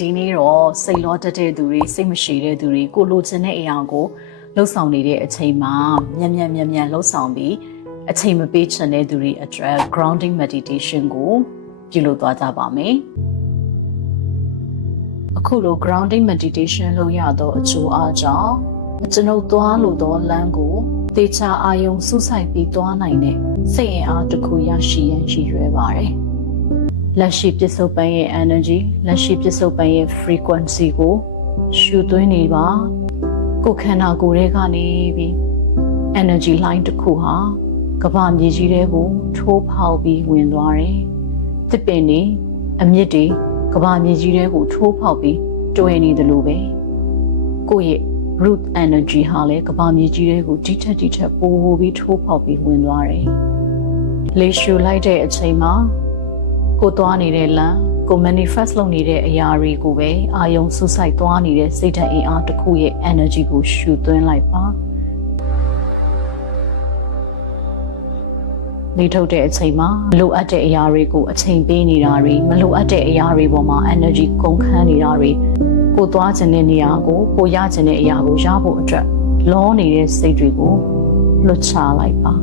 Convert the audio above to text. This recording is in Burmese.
ဒီနေ့တော့စိတ်လောတတ်တဲ့သူတွေစိတ်မရှိတဲ့သူတွေကိုလိုချင်တဲ့အရာကိုလှုပ်ဆောင်နေတဲ့အချိန်မှာမြန်လှုပ်ဆောင်ပြီးအချိန်မပေးချင်တဲ့သူတွေအတွက် grounding meditation ကိုပြုလုပ်သွားကြပါမယ်အခုလို grounding meditation လုပ်ရတော့အကျိုးအားကြောင့်ကျွန်ုပ်သွားလို့တော့လမ်းကိုတေချာအာယုံစုဆိုင်ပြီးသွားနိုင်တဲ့စိတ်အင်အားတစ်ခုရရှိရန်ရည်ရွယ်ပါတယ်လက်ရှိပစ္စုပန်ရဲ့ energy လက်ရှိပစ္စုပန်ရဲ့ frequency ကိုရှုသွင်းနေပါကိုယ်ခန္ဓာကိုယ်ထဲကနေပြီး energy line တစ်ခုဟာကမ္ဘာမြေကြီးထဲကိုထိုးဖောက်ပြီးဝင်သွားတယ်။တစ်ပင်တွေအမြစ်တွေကမ္ဘာမြေကြီးထဲကိုထိုးဖောက်ပြီးတွယ်နေတယ်လို့ပဲကိုယ့်ရဲ့ root energy ဟာလည်းကမ္ဘာမြေကြီးထဲကိုဒီထက်ပိုပြီးထိုးဖောက်ပြီးဝင်သွားတယ်။လေရှုလိုက်တဲ့အချိန်မှာကိုသွားနေတဲ့လမ်းကို manifest လုပ်နေတဲ့အရာတွေကိုပဲအာယုံစုဆိုင်သွားနေတဲ့စိတ်ဓာတ်အင်အားတစ်ခုရဲ့ energy ကိုရှုသွင်းလိုက်ပါလေထုတ်တဲ့အချိန်မှာလိုအပ်တဲ့အရာတွေကိုအချိန်ပေးနေတာတွေမလိုအပ်တဲ့အရာတွေပေါ်မှာ energy ကုန်ခန်းနေတာတွေကိုသွားခြင်းတဲ့နေရာကိုရခြင်းတဲ့အရာကိုရဖို့အတွက်လောနေတဲ့စိတ်တွေကိုလွတ်ချလိုက်ပါ